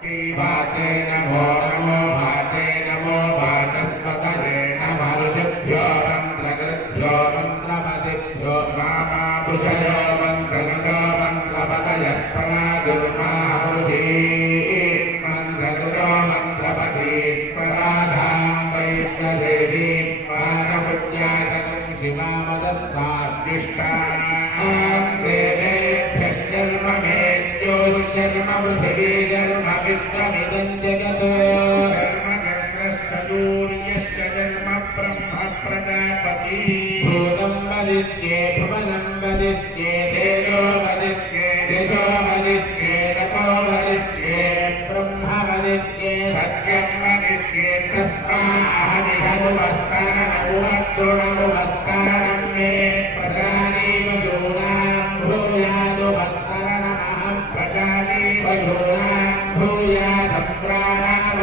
वाचे नमो नमो वाचे नमो वाचस्पतये नमः मन्त्रकृभ्यो मन्त्रपतिभ्यो मामापुषयो मन्त्रकृतो मन्त्रपतयः परादुर्माहुषी मन्त्रकृतो मन्त्रपति पराधां वैष्णदेवी पादपुण्याशकं शिवामदस्ताद्दिष्टां देवेभ्यः शर्म मेद्योश्चर्म पृथिवी जन्म विश्वमिदं जगत् धर्मचक्रश्चतुर्यश्च जन्म ब्रह्म प्रजापति भूतं वदिष्ये भुवनं वदिष्ये तेजो वदिष्ये यशो वदिष्ये तपो वदिष्ये ब्रह्म वदिष्ये सत्यं वदिष्ये तस्माहनिहनुवस्करणमुवस्तृणमुवस्करणं मे प्रजानीवशूनां भूयादुवस्करणमहं प्रजानीवशूनां भूयादप्राणाम